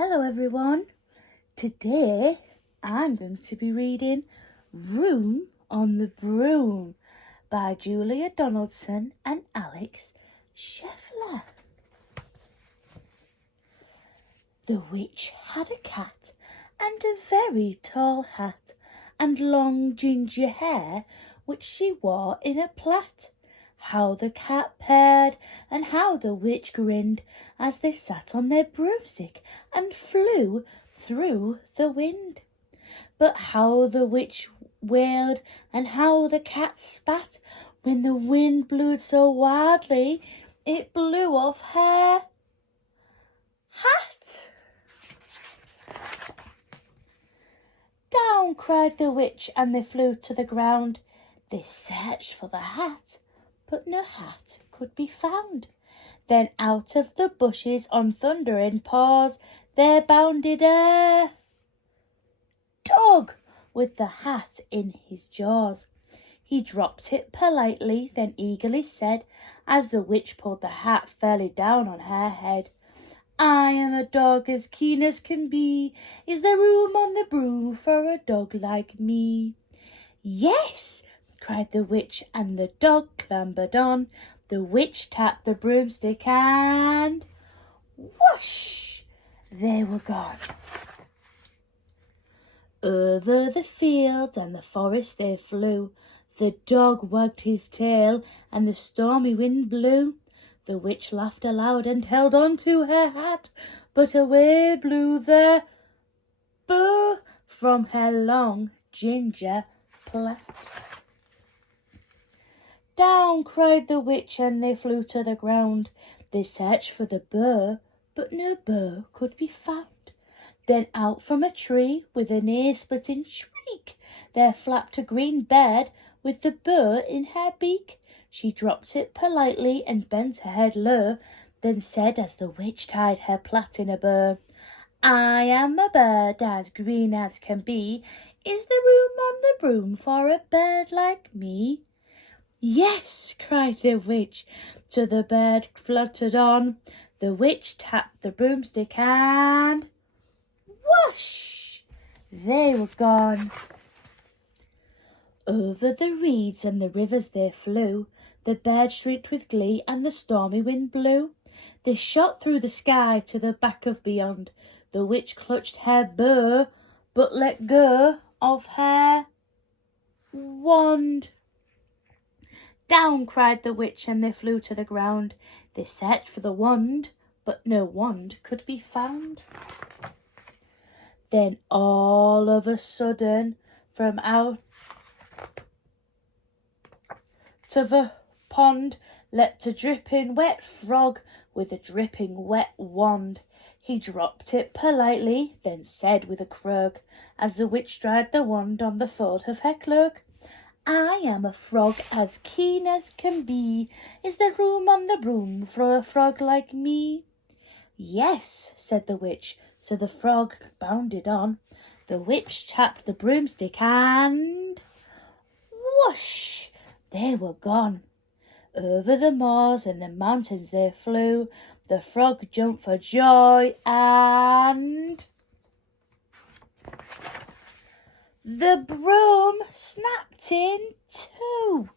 Hello everyone. Today I'm going to be reading Room on the Broom by Julia Donaldson and Alex Scheffler. The witch had a cat and a very tall hat and long ginger hair which she wore in a plait. How the cat purred and how the witch grinned as they sat on their broomstick and flew through the wind. But how the witch wailed and how the cat spat when the wind blew so wildly it blew off her hat. Down cried the witch and they flew to the ground. They searched for the hat, but no hat could be found. Then out of the bushes on thundering paws there bounded a dog with the hat in his jaws. He dropped it politely, then eagerly said, as the witch pulled the hat fairly down on her head, "I am a dog as keen as can be. Is there room on the broom for a dog like me?" "Yes," cried the witch, and the dog clambered on. The witch tapped the broomstick and whoosh, they were gone. Over the fields and the forest they flew. The dog wagged his tail and the stormy wind blew. The witch laughed aloud and held on to her hat, but away blew the burr from her long ginger plait. Down cried the witch and they flew to the ground. They searched for the burr, but no burr could be found. Then out from a tree with an ear-splitting shriek there flapped a green bird with the burr in her beak. She dropped it politely and bent her head low, then said as the witch tied her plait in a bow, "I am a bird as green as can be. Is there room on the broom for a bird like me?" "Yes," cried the witch, so the bird fluttered on. The witch tapped the broomstick and whoosh, they were gone. Over the reeds and the rivers they flew. The bird shrieked with glee and the stormy wind blew. They shot through the sky to the back of beyond. The witch clutched her bow, but let go of her wand. Down cried the witch and they flew to the ground. They searched for the wand, but no wand could be found. Then all of a sudden, from out of a pond leapt a dripping wet frog with a dripping wet wand. He dropped it politely, then said with a croak, as the witch dried the wand on the fold of her cloak, "I am a frog as keen as can be. Is there room on the broom for a frog like me?" "Yes," said the witch, so the frog bounded on. The witch tapped the broomstick and whoosh, they were gone. Over the moors and the mountains they flew. The frog jumped for joy and the broom snapped in two.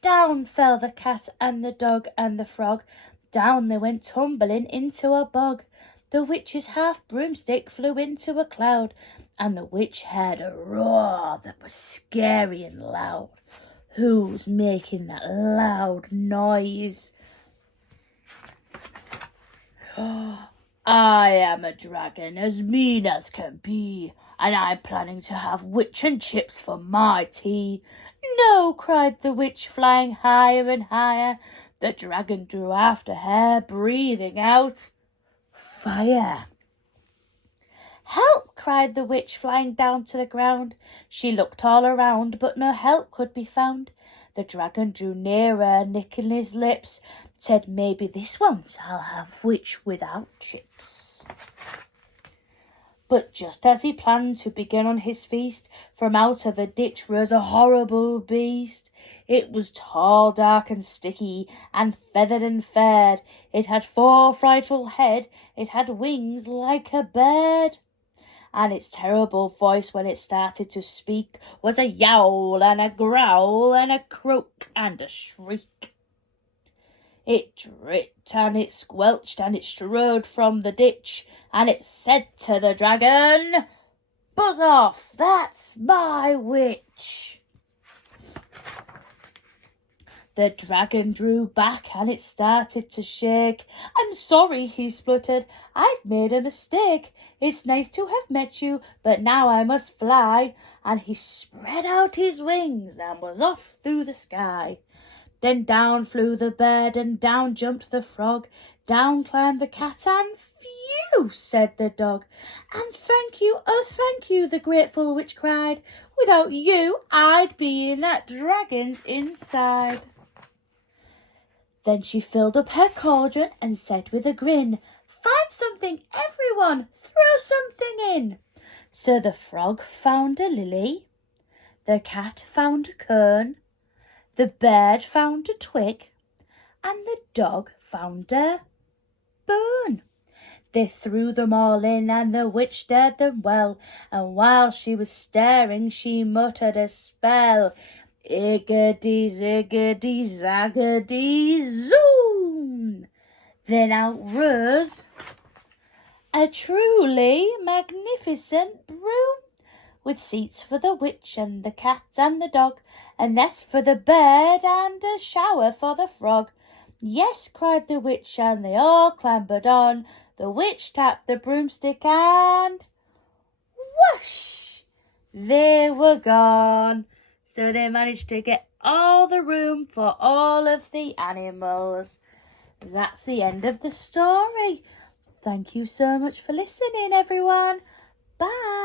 Down fell the cat and the dog and the frog. Down they went tumbling into a bog. The witch's half broomstick flew into a cloud, and the witch heard a roar that was scary and loud. Who's making that loud noise? "I am a dragon as mean as can be, and I'm planning to have witch and chips for my tea." "No," cried the witch, flying higher and higher. The dragon drew after her, breathing out fire. "Help!" cried the witch, flying down to the ground. She looked all around, but no help could be found. The dragon drew nearer, licking his lips, said, "Maybe this once I'll have witch without chips." But just as he planned to begin on his feast, from out of a ditch rose a horrible beast. It was tall, dark and sticky, and feathered and fared. It had 4 frightful head, it had wings like a bird. And its terrible voice when it started to speak was a yowl and a growl and a croak and a shriek. It dripped and it squelched and it strode from the ditch, and it said to the dragon, "Buzz off, that's my witch." The dragon drew back and it started to shake. "I'm sorry," he spluttered. "I've made a mistake. It's nice to have met you, but now I must fly." And he spread out his wings and was off through the sky. Then down flew the bird and down jumped the frog. Down climbed the cat and "Phew," said the dog. "And thank you, oh thank you," the grateful witch cried. "Without you, I'd be in that dragon's inside." Then she filled up her cauldron and said with a grin, "Find something, everyone, throw something in." So the frog found a lily, the cat found a kern, the bird found a twig, and the dog found a bone. They threw them all in, and the witch stirred them well, and while she was stirring she muttered a spell. Iggity, ziggity, zaggity, zoom! Then out rose a truly magnificent broom, with seats for the witch and the cat and the dog, a nest for the bird and a shower for the frog. "Yes," cried the witch, and they all clambered on. The witch tapped the broomstick and whoosh! They were gone. So they managed to get all the room for all of the animals. That's the end of the story. Thank you so much for listening, everyone. Bye.